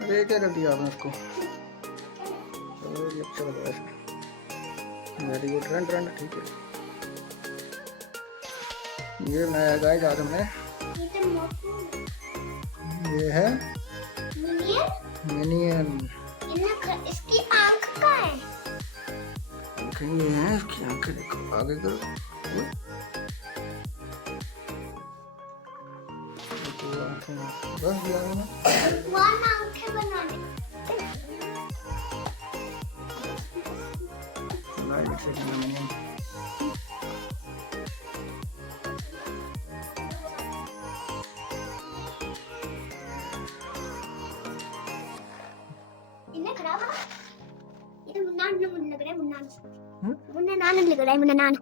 अरे क्या कर दिया आपने उसको? चलो ये अच्छा लग रहा है, वेरी गुड। रन रन ठीक है। ये नया गाइस आज हमने, ये है मिनियन। इसकी आंख का है, आंखें ये हैं, इसकी आंखें देखो, आगे करो। बस यार ना भगवान आंखें बनाने। इन्हें खराब है ये मुन्ना मुन्ना लग रहा है, मुन्ना मुन्ना नान लग रहा है, मुन्ना नान।